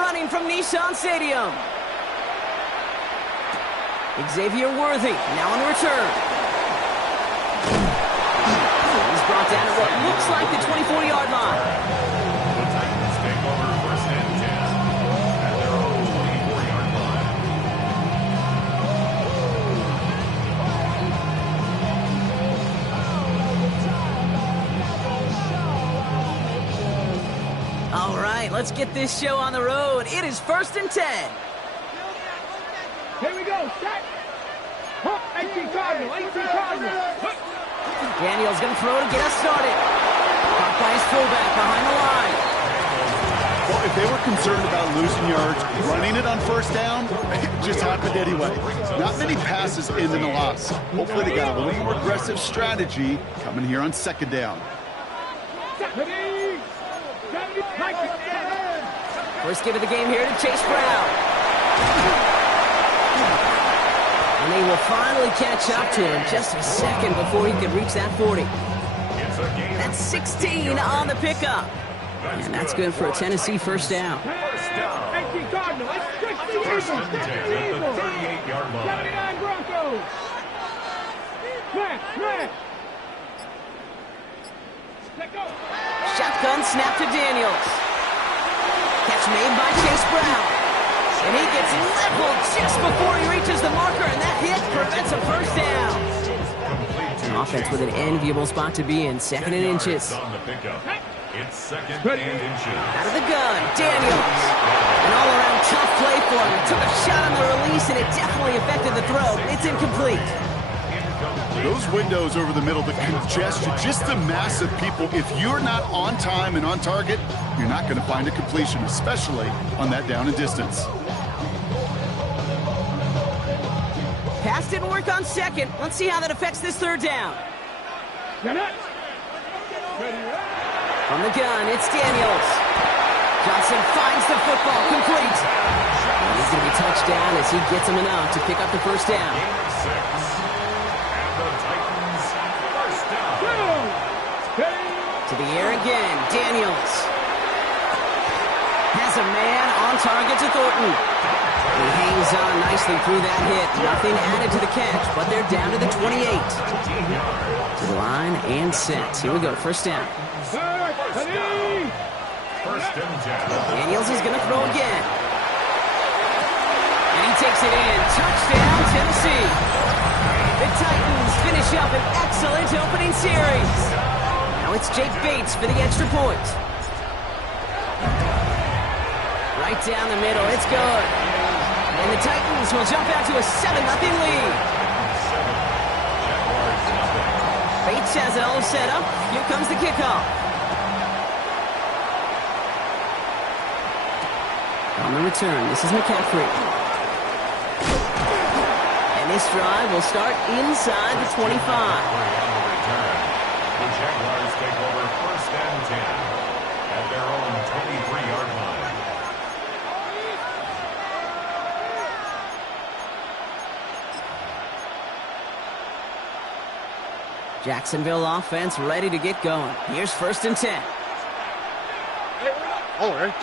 running from Nissan Stadium. Xavier Worthy, now on return. He's brought down at what looks like the 24-yard line. The Titans take over first and 10 at their own 24-yard line. All right, let's get this show on the road. It is first and 10. Here we go, set. Hook, 18 Cardinal, 18 Cardinal. Daniel's going to throw to get us started. Caught by his fullback behind the line. Well, if they were concerned about losing yards, running it on first down, it just happened anyway. Not many passes ended in the loss. Hopefully they got a little more aggressive strategy coming here on second down. First give of the game here to Chase Brown. And they will finally catch up to him just a second before he can reach that 40. That's 16 on the pickup. And that's good for a Tennessee first down. First and 10 at the 38-yard line. 79 Broncos. Shotgun snap to Daniels. Catch made by Chase Brown. And he gets leveled just before he reaches the marker, and that hit prevents a first down. Offense with an enviable spot to be in, second and inches. On the pickup. It's second and inches. Out of the gun, Daniels. An all-around tough play for him. He took a shot on the release, and it definitely affected the throw. It's incomplete. Those windows over the middle, the congestion, just the mass of people. If you're not on time and on target, you're not going to find a completion, especially on that down and distance. Pass didn't work on second. Let's see how that affects this third down. From the gun, it's Daniels. Johnson finds the football, complete. He's going to be touched down as he gets him enough to pick up the first down. To the air again, Daniels. Has a man on target to Thornton. He hangs on nicely through that hit. Nothing added to the catch, but they're down to the 28. To the line and set. Here we go, first down. Daniels is going to throw again. And he takes it in. Touchdown, Tennessee. The Titans finish up an excellent opening series. Now it's Jake Bates for the extra point. Right down the middle, it's good. And the Titans will jump out to a 7-0 lead. Bates has it all set up. Here comes the kickoff. On the return, this is McCaffrey. And this drive will start inside the 25. The Jaguars take over first and 10 at their own 23-yard line. Jacksonville offense ready to get going. Here's first and 10. All right.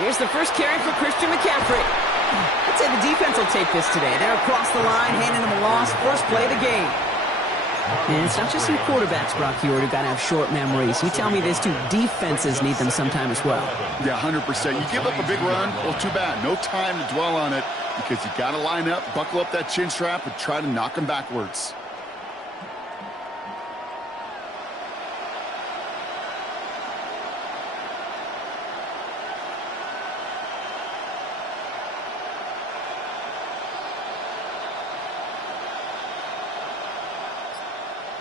Here's the first carry for Christian McCaffrey. I'd say the defense will take this today. They're across the line, handing them a loss. First play of the game. And it's not just some quarterbacks, Brock Huard, who got to have short memories. You tell me this too. Defenses need them sometime as well. Yeah, 100%. You give up a big run, well, too bad. No time to dwell on it because you got to line up, buckle up that chin strap, and try to knock them backwards.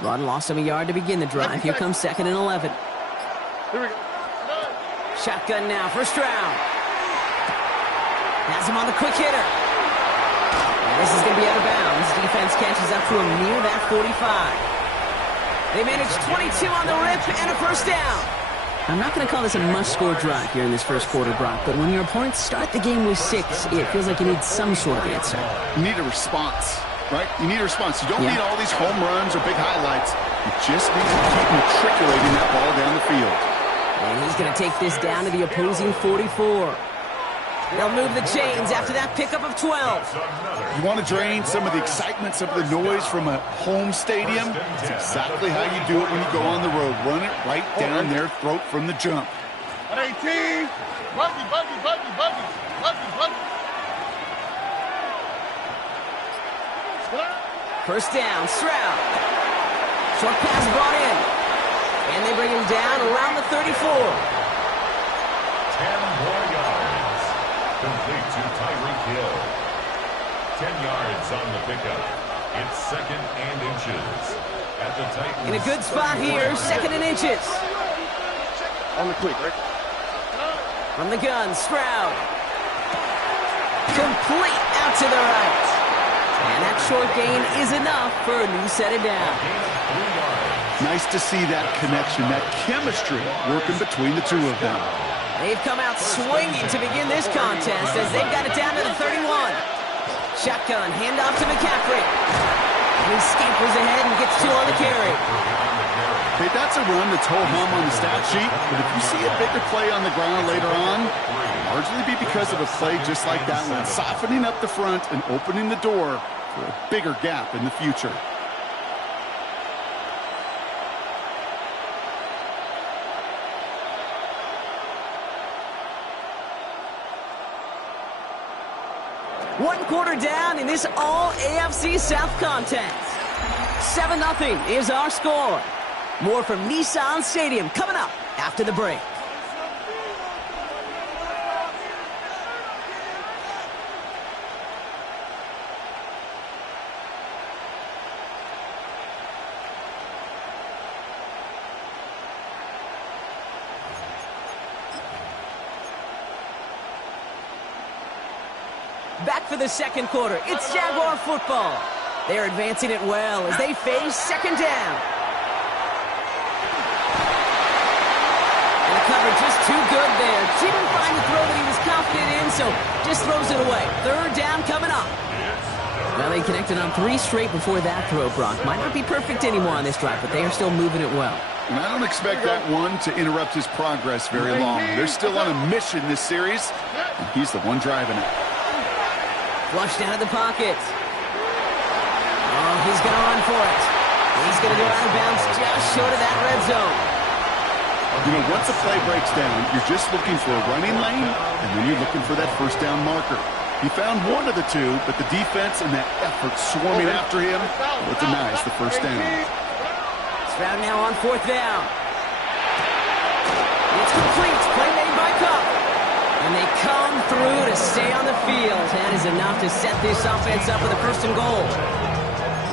Rod lost him a yard to begin the drive. Here comes second and 11. Here we go. Shotgun now, first round. Has him on the quick hitter. And this is going to be out of bounds. Defense catches up to him near that 45. They managed 22 on the rip and a first down. I'm not going to call this a must-score drive here in this first quarter, Brock, but when your opponents start the game with 6, it feels like you need some sort of answer. You need a response. Right? You need a response. You don't need all these home runs or big highlights. You just need to keep matriculating that ball down the field. And he's going to take this down to the opposing 44. They'll move the chains after that pickup of 12. You want to drain some of the excitement, some of the noise from a home stadium? It's exactly how you do it when you go on the road. Run it right down their throat from the jump. 18. Buggy. First down, Stroud. Short pass brought in. And they bring him down around the 34. 10 more yards. Complete to Tyreek Hill. 10 yards on the pickup. It's 2nd and inches. At the Titans. In a good spot here, 2nd and inches. On the quick, right? From the gun, Stroud. Complete out to the right. And that short gain is enough for a new set of down. Nice to see that connection, that chemistry working between the two of them. They've come out swinging to begin this contest as they've got it down to the 31. Shotgun, handoff to McCaffrey. And he scampers ahead and gets 2 on the carry. Hey, that's a run that's ho-hum on the stat sheet, but if you see a bigger play on the ground later on, largely be because of a play just like that one, softening up the front and opening the door for a bigger gap in the future. One quarter down in this all-AFC South contest. 7-0 is our score. More from Nissan Stadium coming up after the break. Back for the second quarter. It's Jaguar football. They're advancing it well as they face 2nd down. And the cover just too good there. Didn't find the throw that he was confident in, so just throws it away. 3rd down coming up. Well, they connected on 3 straight before that throw, Brock. Might not be perfect anymore on this drive, but they are still moving it well. And I don't expect that one to interrupt his progress very long. They're still on a mission this series, and he's the one driving it. Flushed out of the pocket. Oh, he's going to run for it. He's going to go out of bounds just short of that red zone. You know, once a play breaks down, you're just looking for a running lane, and then you're looking for that first down marker. He found one of the two, but the defense and that effort swarming after him, well, it denies the first down. Stroud now on 4th down. It's complete. Play made by Cup. And they come through to stay on the field. That is enough to set this offense up with a 1st and goal.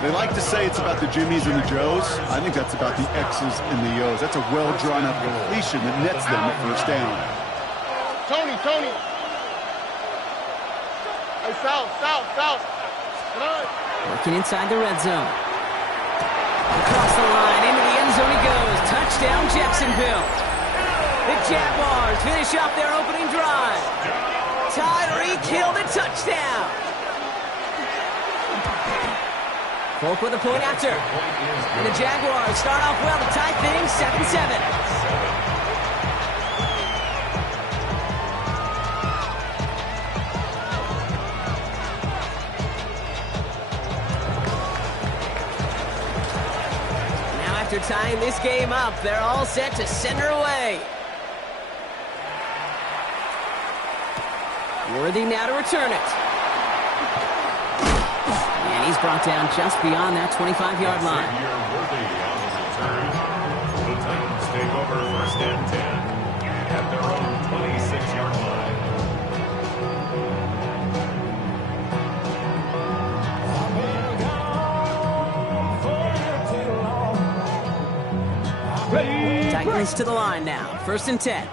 They like to say it's about the Jimmies and the Joes. I think that's about the X's and the O's. That's a well-drawn-up completion that nets them at 1st down. Tony. Hey, south. Working inside the red zone. Across the line, into the end zone he goes. Touchdown, Jacksonville. The Jaguars finish off their opening drive. Tyreek Hill, the touchdown. Folk with a point after. And the Jaguars start off well to tie things 7-7. Now after tying this game up, they're all set to send her away. Worthy now to return it. And he's brought down just beyond that 25-yard line. Worthy on the return. The Titans take over 1st and 10 at their own 26-yard line. Titans to the line now. 1st and 10.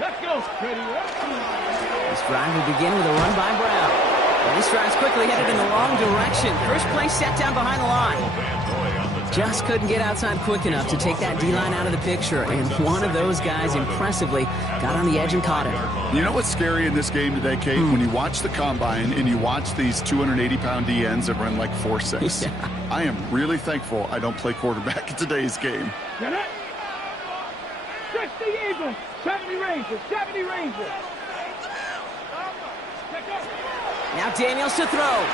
Let's go, Freddie. This drive will begin with a run by Brown. And he strides quickly, headed in the wrong direction. First play set down behind the line. Just couldn't get outside quick enough to take that D-line out of the picture. And one of those guys impressively got on the edge and caught him. You know what's scary in this game today, Kate? When you watch the combine and you watch these 280-pound DNs that run like 4.6. Yeah. I am really thankful I don't play quarterback in today's game. 60 Eagles, 70 Rangers, 70 Rangers. Now Daniels to throw.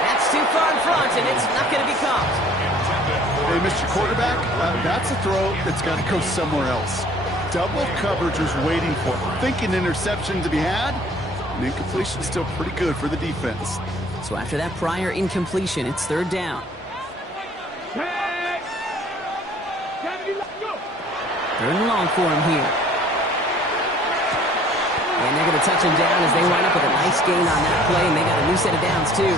That's too far in front, and it's not going to be caught. Hey, Mr. Quarterback, that's a throw that's got to go somewhere else. Double coverage was waiting for it. Thinking interception to be had, and incompletion still pretty good for the defense. So after that prior incompletion, it's third down. Third and long for him here. And they're going to touch him down as they wind up with a nice gain on that play, and they got a new set of downs, too.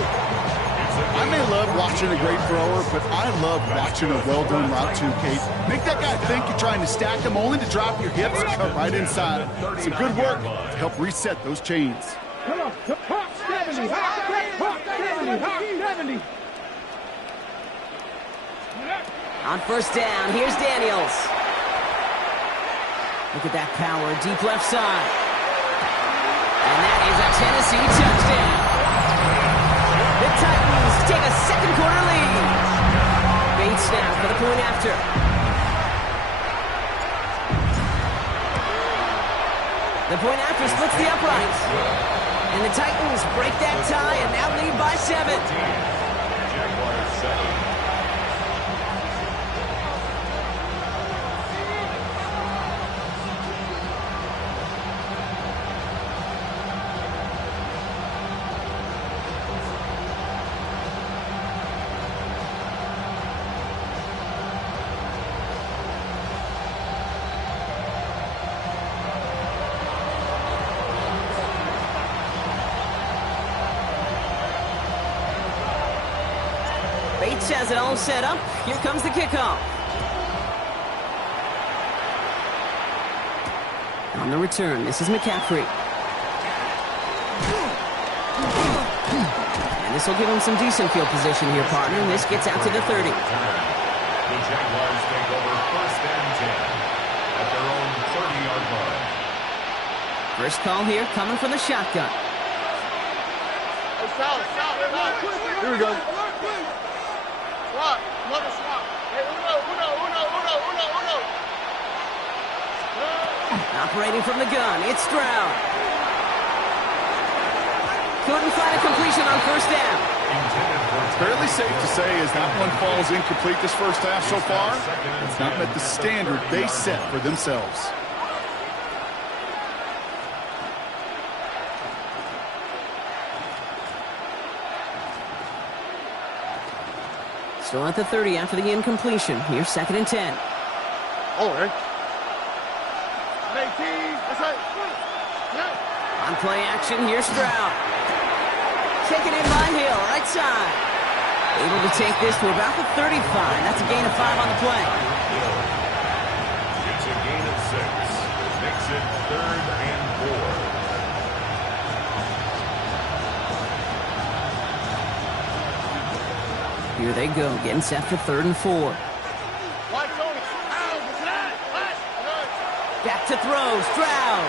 I may love watching a great thrower, but I love watching a well-done route too, Kate. Make that guy think you're trying to stack him only to drop your hips and cut right inside. Some good work to help reset those chains. Come on, Hawk 70, Hawk 70, Hawk 70. On first down, here's Daniels. Look at that power, deep left side. And that is a Tennessee touchdown. The Titans take a second quarter lead. Bates now for the point after. The point after splits the uprights. And the Titans break that tie and now lead by 7. Jaguars 7. Bates has it all set up. Here comes the kickoff. On the return, this is McCaffrey. And this will give him some decent field position here, partner. And this gets out to the 30. The Jaguars take over first and 10 at their own 30-yard line. First call here coming from the shotgun. Here we go. Swap. Another swap. Hey, uno. Operating from the gun, it's Stroud. Couldn't find a completion on first down. It's fairly safe to say as that one falls incomplete this first half so far, it's not met the standard they set for themselves. Still at the 30 after the incompletion. Here's second and 10. All right. On play action, here's Stroud. Taken in by Hill, right side. Able to take this to about the 35. That's a gain of 5 on the play. It's a gain of 6. Makes it third and 4. Here they go, getting set for third and 4. Back to throw, Stroud.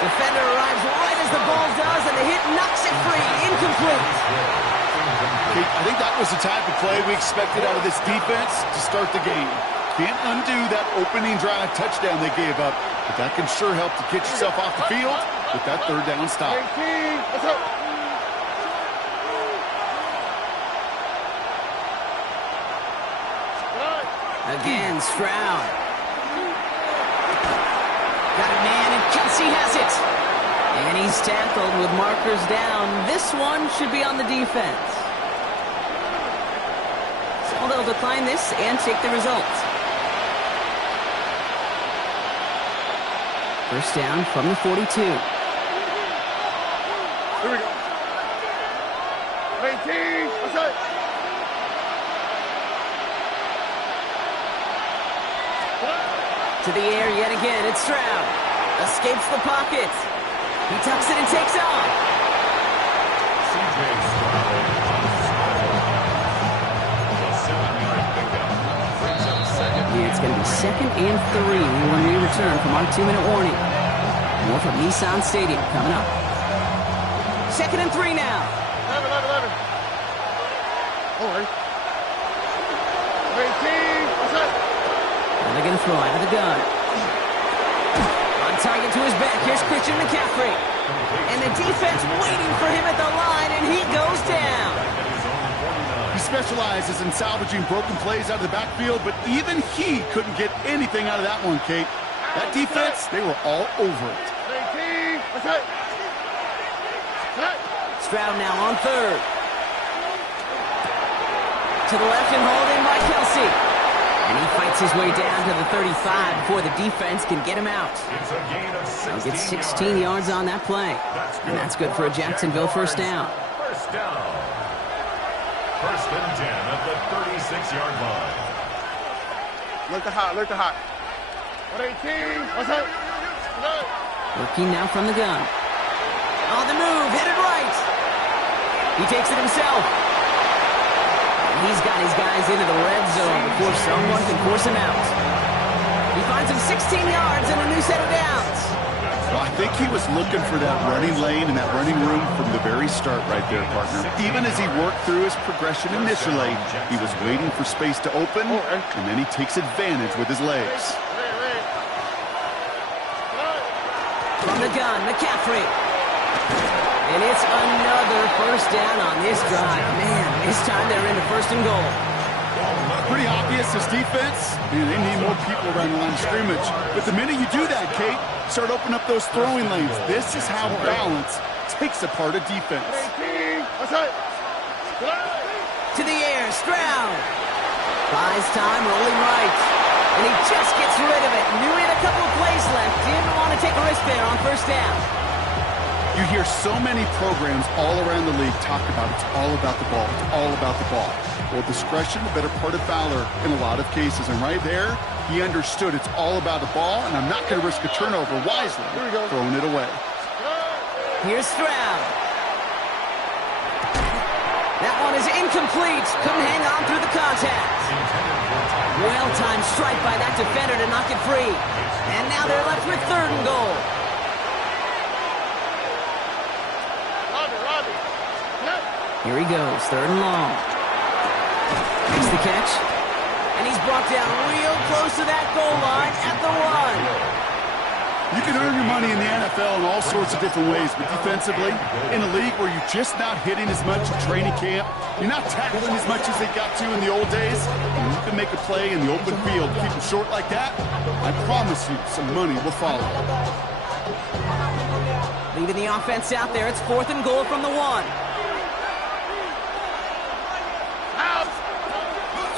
Defender arrives right as the ball does, and the hit knocks it free. Incomplete. I think that was the type of play we expected out of this defense to start the game. Can't undo that opening drive touchdown they gave up, but that can sure help to get yourself off the field with that third down stop. Again, Stroud. Got a man, and Kelsey has it. And he's tackled with markers down. This one should be on the defense. So they'll decline this and take the result. First down from the 42. Here we go. 18. What's up? To the air yet again, it's Stroud. Escapes the pocket. He tucks it and takes off. C.J. Stroud a 7-yard pickup. Brings up second. It's going to be second and 3 when we return from our 2-minute warning. More from Nissan Stadium coming up. Second and 3 now. 11. All right. 18. What's up? throw out of the gun. On target to his back. Here's Christian McCaffrey. And the defense waiting for him at the line, and he goes down. He specializes in salvaging broken plays out of the backfield, but even he couldn't get anything out of that one, Kate. That defense, they were all over it. Stroud now on third. To the left and hauled in by Kelsey. And he fights his way down to the 35 before the defense can get him out. It's a gain of 16 He'll get 16 yards on that play. And that's good for a Jacksonville first down. First down. First and 10 at the 36-yard line. Look the hot, look the hot. 118. What's up? Working now from the gun. On the move, headed right. He takes it himself. He's got his guys into the red zone before someone can force him out. He finds him 16 yards and a new set of downs. Well, I think he was looking for that running lane and that running room from the very start right there, partner. Even as he worked through his progression initially, he was waiting for space to open, and then he takes advantage with his legs. From the gun, McCaffrey. And it's another first down on this drive. Man, this time they're into first and goal. Pretty obvious, this defense. Man, they need more people around the line of scrimmage. But the minute you do that, Kate, start opening up those throwing lanes. This is how balance takes apart a defense. To the air, Stroud. Buys time, rolling right. And he just gets rid of it. Knew he had a couple of plays left. Didn't want to take a risk there on first down. You hear so many programs all around the league talk about it's all about the ball. It's all about the ball. Well, discretion, the better part of valor in a lot of cases. And right there, he understood it's all about the ball, and I'm not going to risk a turnover wisely, throwing it away. Here's Stroud. That one is incomplete. Couldn't hang on through the contact. Well-timed strike by that defender to knock it free. And now they're left with third and goal. Here he goes, third and long. Makes the catch. And he's brought down real close to that goal line at the one. You can earn your money in the NFL in all sorts of different ways, but defensively, in a league where you're just not hitting as much in training camp, you're not tackling as much as they got to in the old days, and you can make a play in the open field, keep them short like that, I promise you some money will follow. Leaving the offense out there, it's fourth and goal from the one.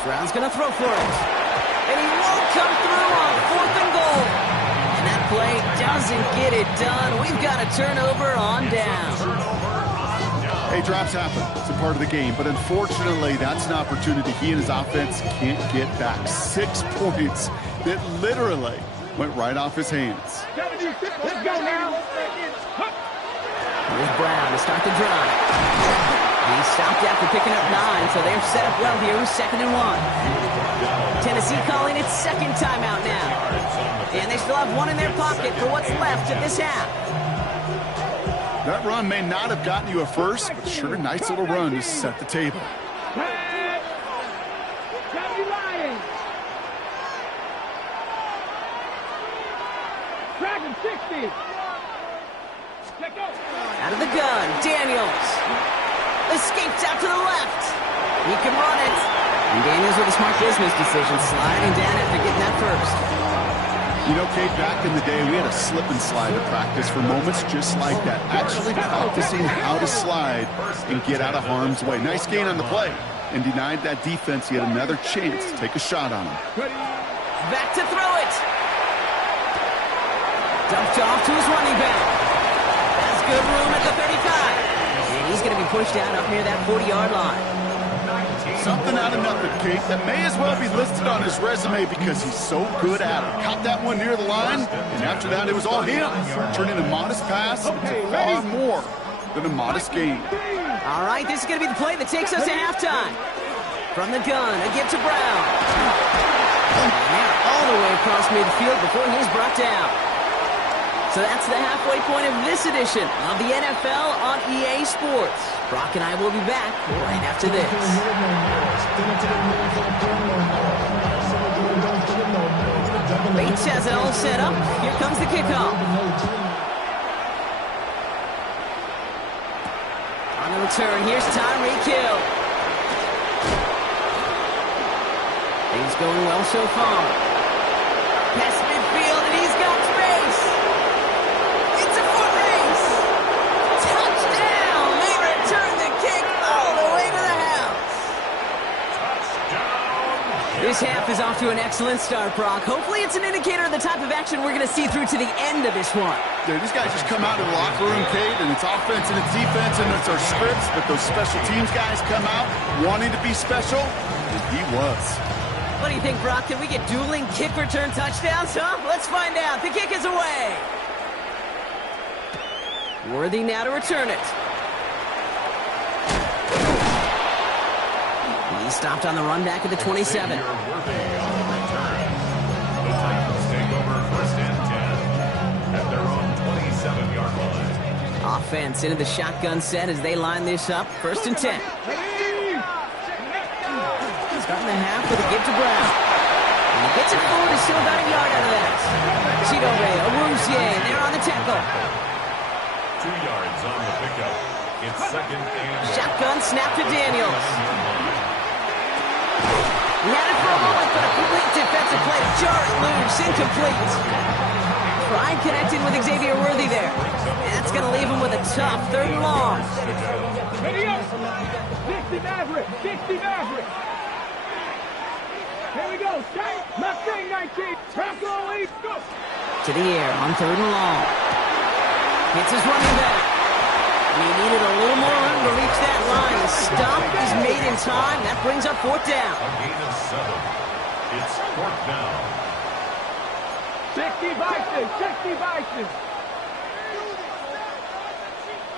Stroud's going to throw for it. And he won't come through on fourth and goal. And that play doesn't get it done. We've got a turnover on down. Hey, drops happen. It's a part of the game. But unfortunately, that's an opportunity he and his offense can't get back. 6 points that literally went right off his hands. Let's go now. Here's Brown to start the drive. He stopped after picking up 9, so they're set up well here with 2nd and 1. Tennessee calling its second timeout now. And they still have one in their pocket for what's left of this half. That run may not have gotten you a first, but sure, nice little run to set the table. Dragon 60. Out of the gun, Daniels. Escapes out to the left. He can run it. And Daniels with a smart business decision, sliding down after getting that first. You know, Kate, back in the day, we had a slip and slide to practice for moments just like that. Actually practicing how to slide and get out of harm's way. Nice gain on the play. And denied that defense yet another chance to take a shot on him. Back to throw it. Dumped off to his running back. That's good room at the 35. And he's going to be pushed out up near that 40-yard line. Something out of nothing, Kate, that may as well be listed on his resume because he's so good at it. Caught that one near the line, and after that, it was all him. Turning a modest pass into far more than a modest gain. All right, this is going to be the play that takes us to halftime. From the gun, a give to Brown. And all the way across midfield before he's brought down. So that's the halfway point of this edition of the NFL on EA Sports. Brock and I will be back right after this. Bates has it all set up. Here comes the kickoff. On the return, here's Tyreek Hill. Things going well so far. Past midfield, and he's got space. It's a foot race. Touchdown! They return the kick all the way to the house. This half is off to an excellent start, Brock. Hopefully it's an indicator of the type of action we're going to see through to the end of this one. Dude, these guys just come out of the locker room, Kate, and it's offense and it's defense and it's our scripts, but those special teams guys come out wanting to be special, and he was. What do you think, Brock? Can we get dueling kick return touchdowns, huh? Let's find out. The kick is away. Worthy now to return it. He's stopped on the run back at the 27. Worthy on the return. The Titans take over 1st and 10 at their own 27-yard line. Offense into the shotgun set as they line this up. 1st and 10. Starting the half with a give to Brown. And he gets it forward, is still about a yard out of that. Chidobe, Awuzie, they're on the tackle. 2 yards on the pickup. It's 2nd and Shotgun snap to Daniels. He had it for a moment, but a complete defensive play to jar it loose, incomplete. Tried connecting with Xavier Worthy there. That's going to leave him with a tough 3rd and long. Ready up. 60 Maverick. 60 Maverick. Here we go. Mustang 19. Tackle lead. Go. To the air on 3rd and long. Hits his running back. He needed a little more room to reach that line. The stop is made in time. That brings up 4th down. a gain of 7. It's 4th down. 60 Bison. 60 Bison.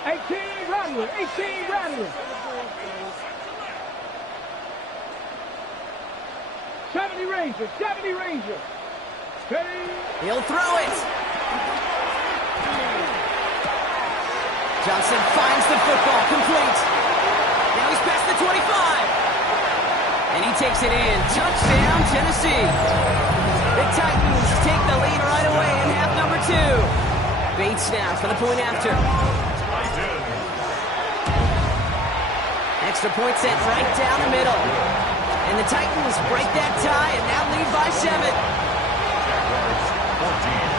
18 Rattler. 18 Rattler. 70 Ranger. 70 Ranger. Ready. He'll throw it. Johnson finds the football, complete. Now he's past the 25. And he takes it in. Touchdown, Tennessee. The Titans take the lead right away in half number 2. Bates now for the point after. Extra point set right down the middle. And the Titans break that tie and now lead by 7. Jaguars 14.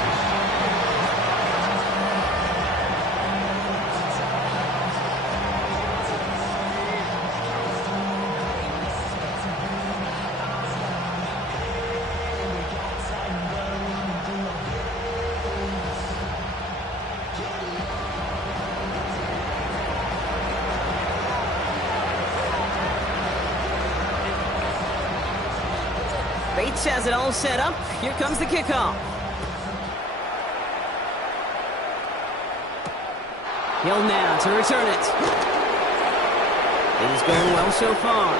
Bates has it all set up. Here comes the kickoff. Hill now to return it. Things going well so far.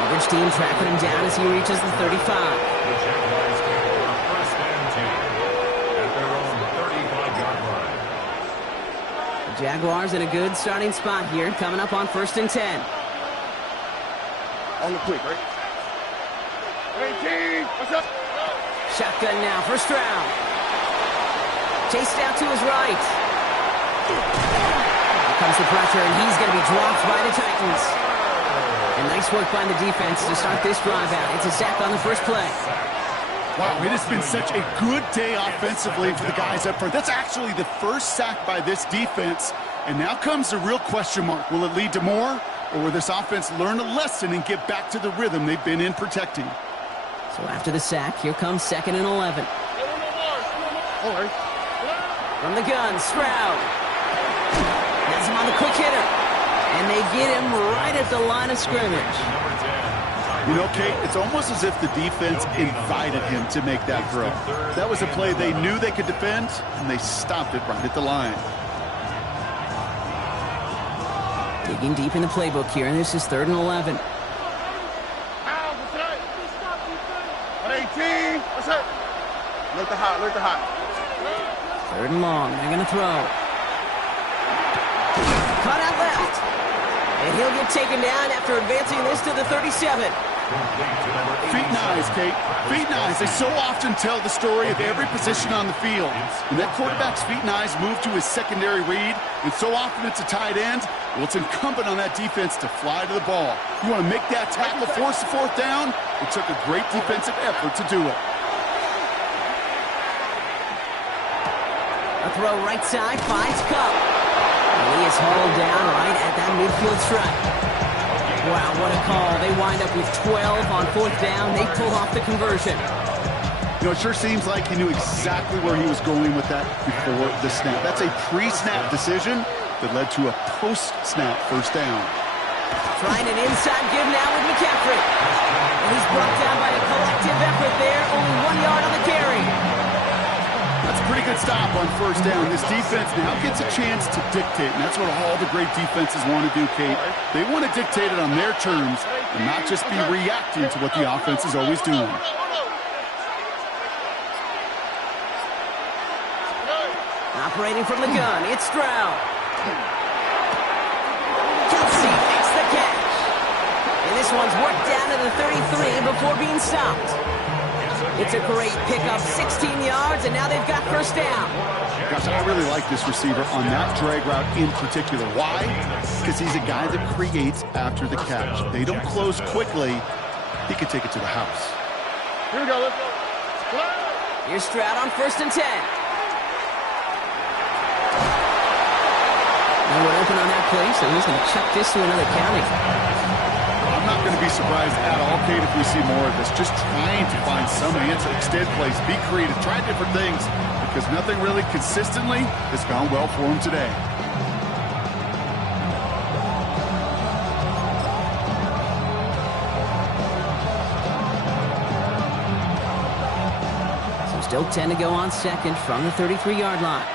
Coverage team tracking him down as he reaches the 35. The Jaguars take over 1st and 10 at their own 35-yard line. The Jaguars in a good starting spot here, coming up on 1st and 10. On the quick, right? 18. What's up? Shotgun now, 1st round. Chased out to his right. Here comes the pressure, and he's going to be dropped by the Titans. And nice work by the defense to start this drive out. It's a sack on the 1st play. Wow, it has been such a good day offensively for the guys up front. That's actually the 1st sack by this defense. And now comes the real question mark. Will it lead to more? Or will this offense learn a lesson and get back to the rhythm they've been in protecting? So after the sack, here comes 2nd and 11. All right. From the gun, Stroud. Has him on the quick hitter. And they get him right at the line of scrimmage. You know, Kate, it's almost as if the defense invited him to make that throw. That was a play they knew they could defend, and they stopped it right at the line. Digging deep in the playbook here, and this is 3rd and 11. 18. What's up? Look the hot. Look the hot. 3rd and long. They're going to throw. Cut out left. And he'll get taken down after advancing this to the 37. Feet and eyes, Kate. Feet and eyes. They so often tell the story of every position on the field. When that quarterback's feet and eyes move to his secondary read, and so often it's a tight end, well, it's incumbent on that defense to fly to the ball. You want to make that tackle, force the fourth down? It took a great defensive effort to do it. A throw right side, finds Cup. And he is hauled down right at that midfield stripe. Wow, what a call. They wind up with 12 on fourth down. They pull off the conversion. You know, it sure seems like he knew exactly where he was going with that before the snap. That's a pre-snap decision that led to a post-snap first down. Trying an inside give now with McCaffrey. And he's brought down by a collective effort there. Only 1 yard on the carry. That's a pretty good stop on first down. This defense now gets a chance to dictate, and that's what all the great defenses want to do, Kate. They want to dictate it on their terms and not just be reacting to what the offense is always doing. Operating from the gun, it's Stroud. Kelsey makes the catch. And this one's worked down to the 33 before being stopped. It's a great pickup, 16 yards, and now they've got first down. Gosh, I really like this receiver on that drag route in particular. Why? Because he's a guy that creates after the catch. They don't close quickly. He could take it to the house. Here we go, let's go. Here's Stroud on 1st and 10. No one open on that play, so he's going to chuck this to another county. I'm not going to be surprised at all, Kate, if we see more of this. Just trying to find some answer, extend plays, be creative, try different things, because nothing really consistently has gone well for him today. So still 10 to go on second from the 33-yard line.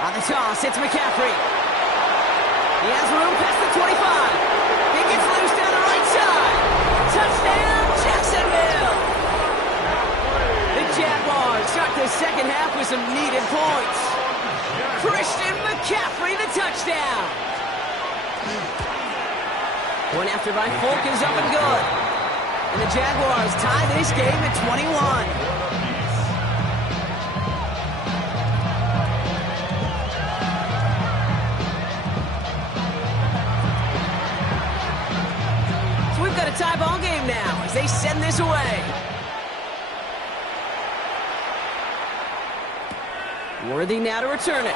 On the toss, it's McCaffrey. He has room past the 25. He gets loose down the right side. Touchdown, Jacksonville. The Jaguars start the second half with some needed points. Christian McCaffrey, the touchdown. One after by Folk is up and good. And the Jaguars tie this game at 21. A tie ball game now as they send this away. Worthy now to return it.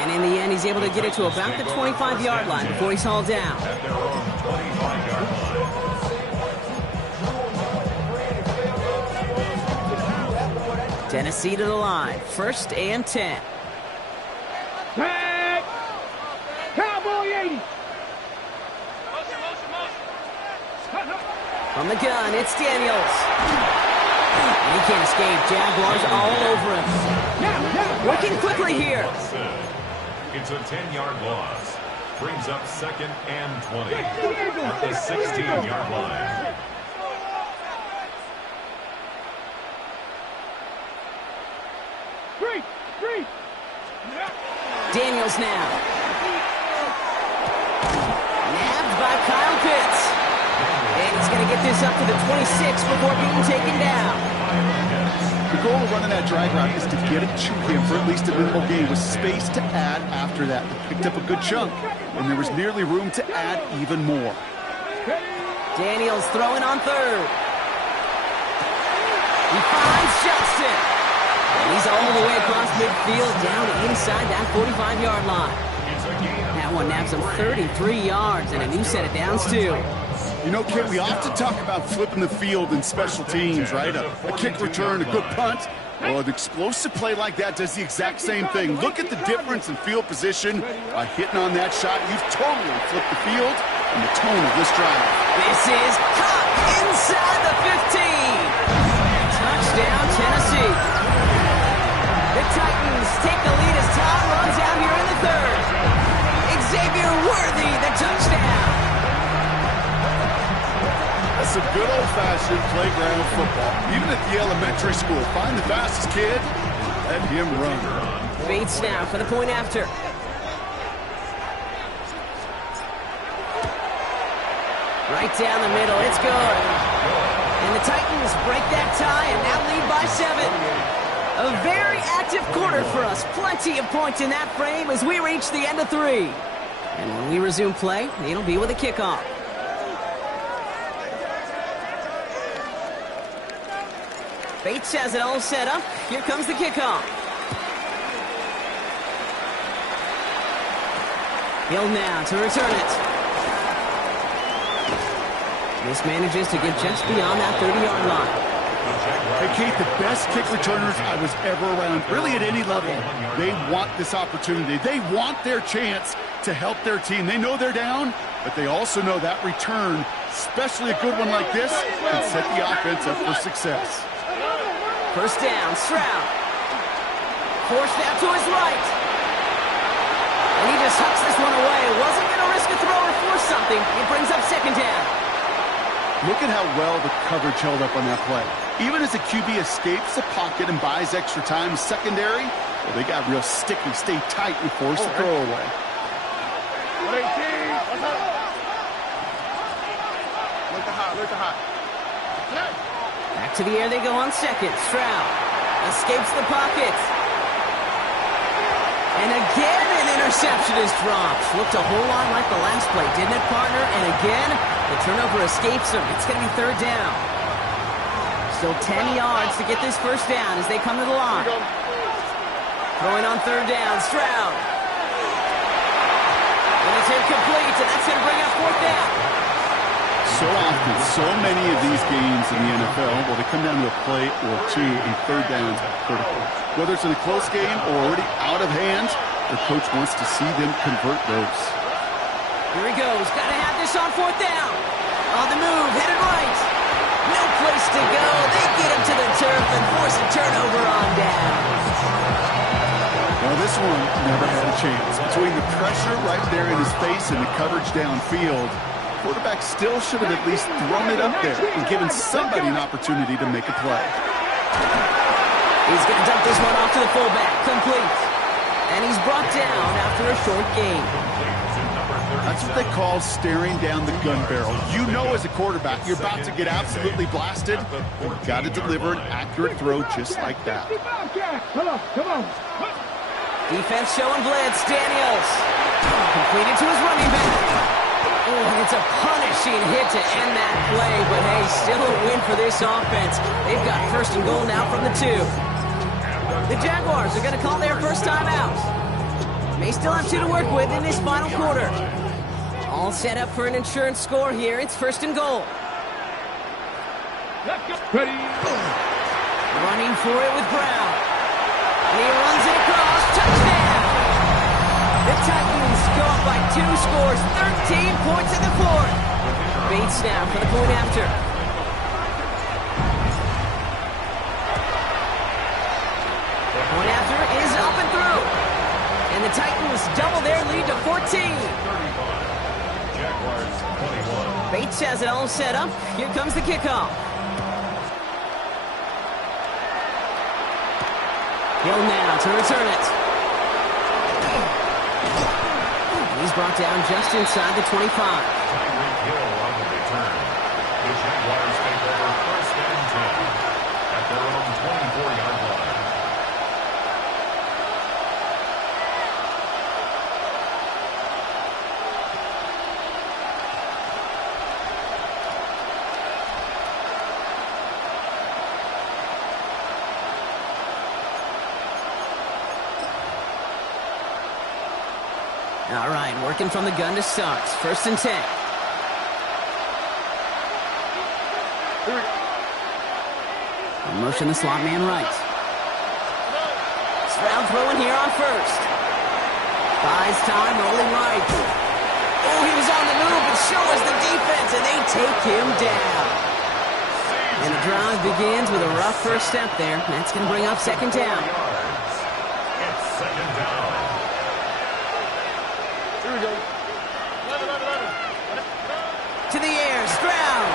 And in the end, he's able to get it to about the 25-yard line before he's hauled down. Tennessee to the line. 1st and 10. Cowboy 80. From the gun, it's Daniels. And he can't escape. Jaguars all over him. Working quickly here. It's a 10-yard loss. Brings up 2nd and 20 at the 16-yard line. Three. Daniels now. Nabbed by Kyle Pitts. And he's going to get this up to the 26 before being taken down. The goal of running that drag route is to get it to him for at least a minimal gain with space to add after that. They picked up a good chunk, and there was nearly room to add even more. Daniels throwing on 3rd. He finds Justin. And he's all the way across midfield down inside that 45-yard line. That one nabs him 33 yards and a new set of downs, too. You know, Kit, we often talk about flipping the field in special teams, right? A kick return, a good punt. Well, an explosive play like that does the exact same thing. Look at the difference in field position by hitting on that shot. You've totally flipped the field and the tone of this drive. This is caught inside the 15. Touchdown, Tennessee. The Titans take the lead as Todd runs out here in the 3rd. Xavier Worthy, the touchdown. some good old-fashioned playground football. Even at the elementary school, find the fastest kid and let him run. Bates now for the point after. Right down the middle, it's good. And the Titans break that tie and now lead by 7. A very active quarter for us. Plenty of points in that frame as we reach the end of 3. And when we resume play, it'll be with a kickoff. Bates has it all set up. Here comes the kickoff. Hill now to return it. This manages to get just beyond that 30-yard line. Hey, Kate, the best kick returners I was ever around, really at any level, they want this opportunity. They want their chance to help their team. They know they're down, but they also know that return, especially a good one like this, can set the offense up for success. First down, Stroud. Forced out to his right. And he just hucks this one away. Wasn't going to risk a throw or force something. It brings up second down. Look at how well the coverage held up on that play. Even as the QB escapes the pocket and buys extra time secondary, well, they got real sticky, stay tight, and force the throw away. Look hot. Back to the air they go on second. Stroud escapes the pocket. And again, an interception is dropped. Looked a whole lot like the last play, didn't it, partner? And again, the turnover escapes him. It's going to be third down. Still 10 yards to get this first down as they come to the line. Throwing on third down, Stroud. And it's incomplete, and that's going to bring up fourth down. So often, so many of these games in the NFL, well, they come down to a play or two, and third downs are critical. Whether it's in a close game or already out of hand, the coach wants to see them convert those. Here he goes. Got to have this on fourth down. On the move, headed right. No place to go. They get him to the turf and force a turnover on down. Well, this one never had a chance. Between the pressure right there in his face and the coverage downfield, quarterback still should have at least thrown it up there and given somebody an opportunity to make a play. He's going to dump this one off to the fullback. Complete. And he's brought down after a short gain. That's what they call staring down the gun barrel. You know as a quarterback, you're about to get absolutely blasted. You've got to deliver an accurate throw just like that. Come on. Defense showing blitz. Daniels. Completed to his running back. Oh, and it's a punishing hit to end that play, but hey, still a win for this offense. They've got first and goal now from the 2. The Jaguars are going to call their first time out. May still have 2 to work with in this final quarter. All set up for an insurance score here. It's first and goal. Ready. Running for it with Brown. And he runs it across. Touchdown! The Titans go up by 2 scores, 13 points in the 4th. Bates now for the point after. The point after is up and through. And the Titans double their lead to 14. Jaguars 21. Bates has it all set up. Here comes the kickoff. Hill now to return it. He's brought down just inside the 25. Tyreek Hill on the return. The Jaguars take over first and 10 at their own 24-yard line. All right, working from the gun to start. First and 10. Motion the slot man right. Stroud throwing here on first. Buys time, rolling right. Oh, he was on the move, but so was the defense, and they take him down. And the drive begins with a rough first step there. That's going to bring up second down. It's second down. To the air, Stroud.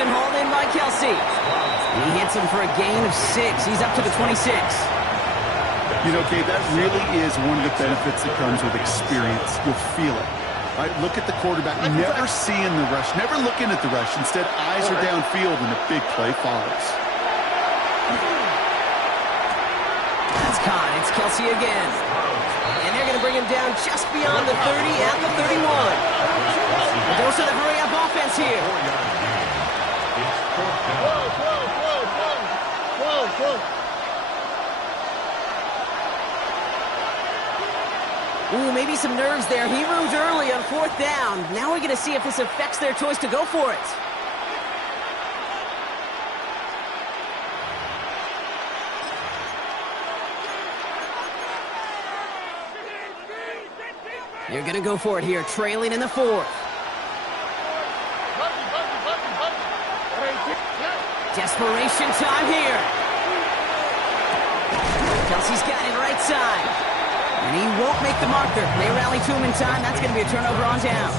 interception hauled in by Kelsey. And he hits him for a gain of 6. He's up to the 26. You know, Kate, that really is one of the benefits that comes with experience. You'll feel it. Right? Look at the quarterback, never seeing the rush, never looking at the rush. Instead, eyes are downfield, and the big play follows. That's caught. It's Kelsey again. And they're going to bring him down just beyond the 30 at the 31. But those are the hurry-up offense here. Whoa. Ooh, maybe some nerves there. He moved early on 4th down. Now we're going to see if this affects their choice to go for it. They're going to go for it here, trailing in the 4th. Desperation time here. Kelsey's got it right side. And he won't make the marker. They rally to him in time. That's going to be a turnover on downs.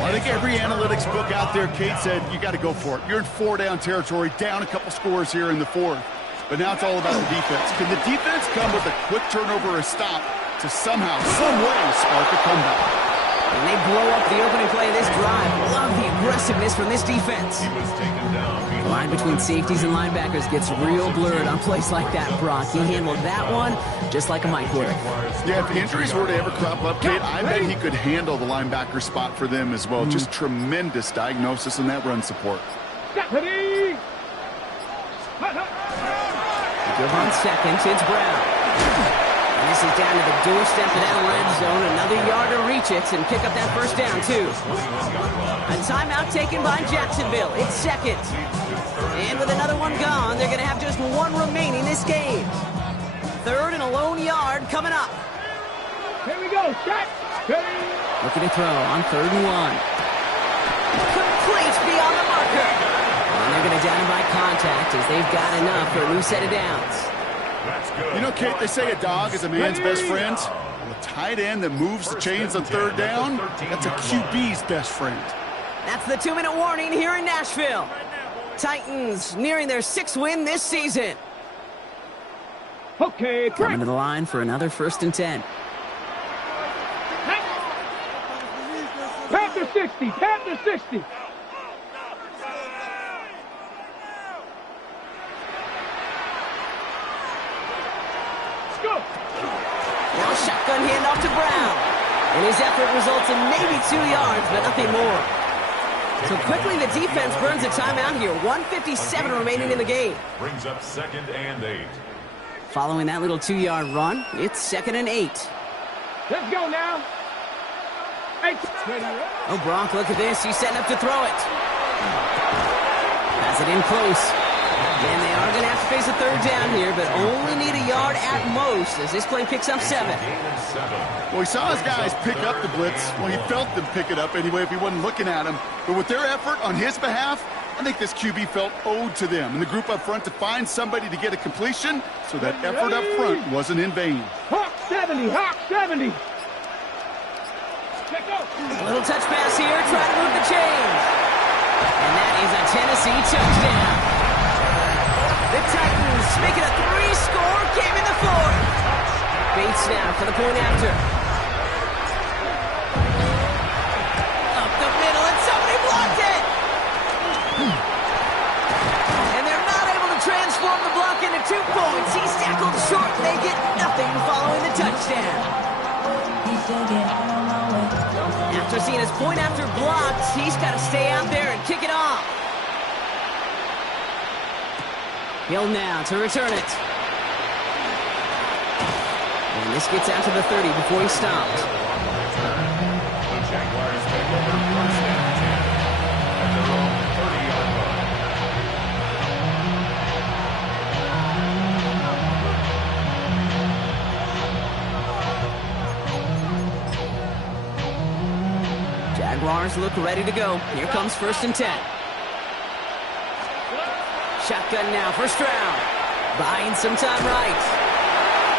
I think every analytics book out there, Kate, said you got to go for it. You're in 4-down territory, down a couple scores here in the 4th. But now it's all about the defense. Can the defense come with a quick turnover or a stop to somehow, some way, spark a comeback? And they blow up the opening play of this drive. Love the aggressiveness from this defense. He was taken down. The line between safeties and linebackers gets real blurred on plays like that, Brock. He handled that one just like a mic would. Yeah, if injuries were to ever crop up, Kate, I bet he could handle the linebacker spot for them as well. Just tremendous diagnosis in that run support. Good on second. It's Brown. And this is down to the doorstep of that red zone. Another yard to reach it and pick up that first down, too. A timeout taken by Jacksonville. It's second. And with another one gone, they're going to have just one remaining this game. 3rd and a lone yard coming up. Here we go. Set. Looking to throw on 3rd and 1. Complete beyond the marker. And they're going to down him by contact as they've got enough for a new set of downs. You know, Kate, they say a dog is a man's best friend. Well, a tight end that moves the chains on 3rd down, that's a QB's best friend. That's the 2-minute warning here in Nashville. Titans nearing their 6th win this season. Okay, Coming to the line for another 1st and 10. Panther 60. Panther 60. Now a shotgun handoff to Brown. And his effort results in maybe 2 yards, but nothing more. So quickly the defense burns a timeout here. 1:57 remaining in the game. Brings up 2nd and 8. Following that little 2-yard run, it's 2nd and 8. Let's go now. Oh, Brock, look at this. He's setting up to throw it. Has it in close. And they are going to have to face a 3rd down here, but only need a yard at most as this play picks up 7. Well, he saw his guys pick up the blitz. Well, he felt them pick it up anyway if he wasn't looking at him. But with their effort on his behalf, I think this QB felt owed to them and the group up front to find somebody to get a completion, so that effort up front wasn't in vain. Hawk 70. Hawk 70. A little touch pass here, try to move the chains. And that is a Tennessee touchdown. The Titans make it a 3-score game in the 4th. Bates now for the point after. Up the middle, and somebody blocked it! And they're not able to transform the block into 2 points. He's tackled short, and they get nothing following the touchdown. After seeing his point after blocked, he's got to stay out there and kick it off. Hill now to return it. And this gets out to the 30 before he stopped. The Jaguars take over 1st and 10 at their own 30-yard line. Jaguars look ready to go. Here comes 1st and 10. Shotgun now, 1st round. Buying some time right.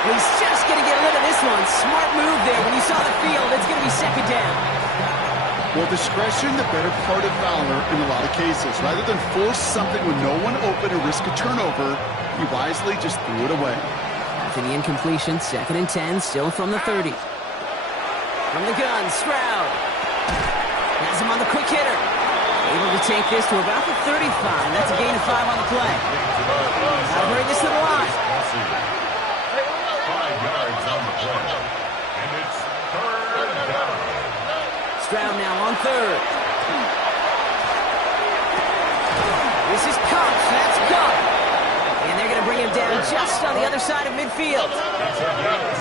He's just going to get rid of this one. Smart move there. When you saw the field, it's going to be 2nd down. Well, discretion, the better part of valor in a lot of cases. Rather than force something with no one open or risk a turnover, he wisely just threw it away. After the incompletion, 2nd and 10, still from the 30. From the gun, Stroud. Has him on the quick hitter. Able to take this to about the 35. That's a gain of 5 on the play. Now bring this to the line. 5 yards on the play. And it's 3rd down. Stroud now on 3rd. This is Cox. That's Cox. And they're going to bring him down just on the other side of midfield.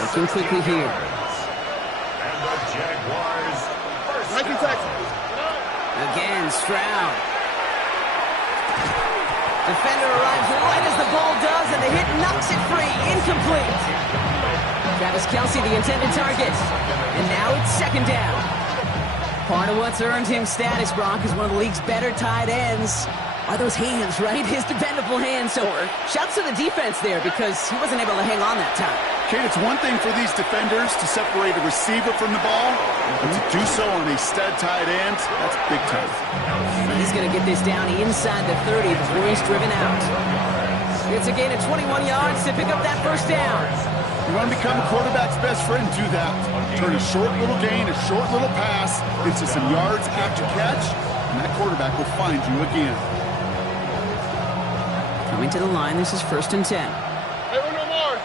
Looking quickly here. And the Jaguars first down. Again, Stroud. Defender arrives right as the ball does, and the hit knocks it free. Incomplete. Travis Kelce, the intended target. And now it's 2nd down. Part of what's earned him status, Brock, is one of the league's better tight ends. Are those hands, right? His dependable hands. So shouts to the defense there because he wasn't able to hang on that time. Kate, it's one thing for these defenders to separate a receiver from the ball, but to do so on a stud tight end, that's big time. He's going to get this down inside the 30 before he's driven out. It's a gain of 21 yards to pick up that 1st down. You want to become a quarterback's best friend, do that. Turn a short little gain, a short little pass into some yards after catch, and that quarterback will find you again. Coming to the line, this is 1st and 10. Hey, no more.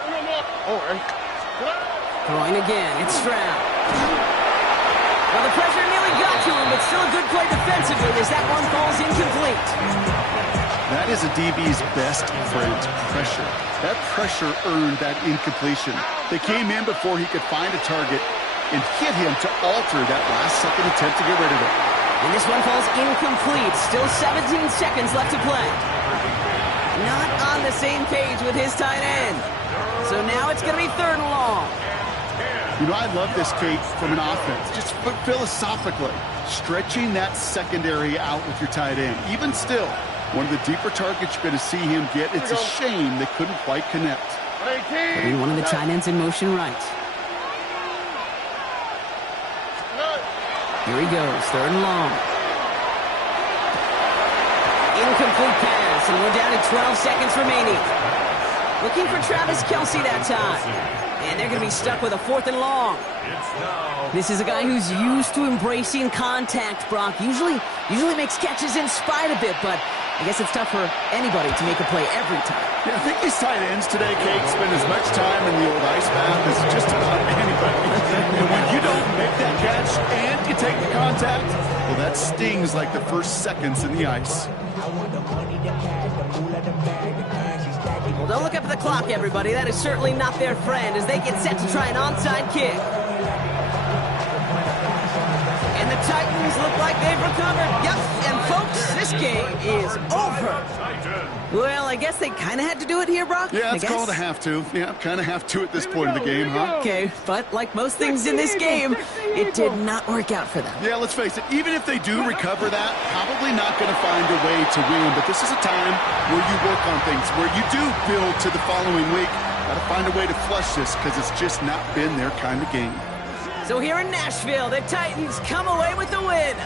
Oh, hey. Throwing again, it's Stroud. Well, the pressure nearly got to him, but still a good play defensively as that one falls incomplete. That is a DB's best friend, pressure. That pressure earned that incompletion. They came in before he could find a target and hit him to alter that last-second attempt to get rid of it. And this one falls incomplete. Still 17 seconds left to play. Not on the same page with his tight end. So now it's going to be 3rd and long. You know, I love this, Kate, from an offense. Just philosophically, stretching that secondary out with your tight end. Even still, one of the deeper targets you're going to see him get. It's a shame they couldn't quite connect. Putting one of the tight ends in motion right. Here he goes, 3rd and long. Incomplete pass, and we're down to 12 seconds remaining. Looking for Travis Kelce that time. And they're going to be stuck with a 4th and long. This is a guy who's used to embracing contact, Brock. Usually makes catches in spite of it, but I guess it's tough for anybody to make a play every time. Yeah, I think these tight ends today, Kate, spend as much time in the old ice bath as just about anybody. And when you don't make that catch and you take the contact, well, that stings like the first seconds in the ice. Well, don't look up at the clock, everybody. That is certainly not their friend as they get set to try an onside kick. And the Titans look like they've recovered. Yep, and folks, this game is over. Well, I guess they kind of had to do it here, Brock. Yeah, it's called a have to. Yeah, kind of have to at this point in the game, huh? Okay, but like most things in this game, it did not work out for them. Yeah, let's face it, even if they do recover that, probably not going to find a way to win. But this is a time where you work on things, where you do build to the following week. Got to find a way to flush this because it's just not been their kind of game. So here in Nashville, the Titans come away with the win.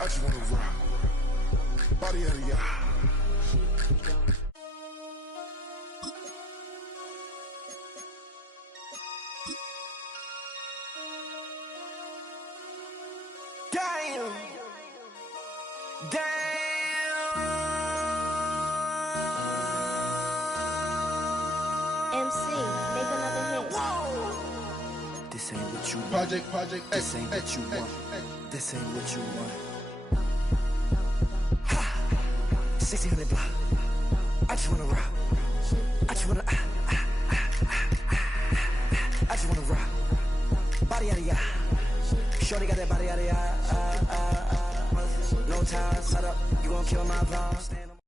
I just want to rock. Body out of y'all. Damn. Damn. MC, make another hit. This ain't what you want. Project This ain't what you want. This ain't what you want. Ha! 1600 block. I just wanna rock. I just wanna. I just wanna rock. Body out of ya. Shorty got that body out of ya. No time, set up. You gon' kill my vibe. Stand up.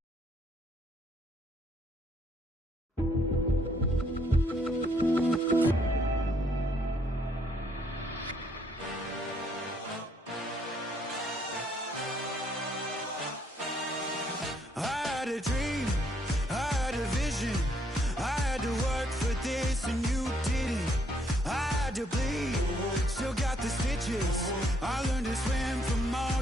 I had a dream, I had a vision, I had to work for this and you did. Still got the stitches. I learned to swim from all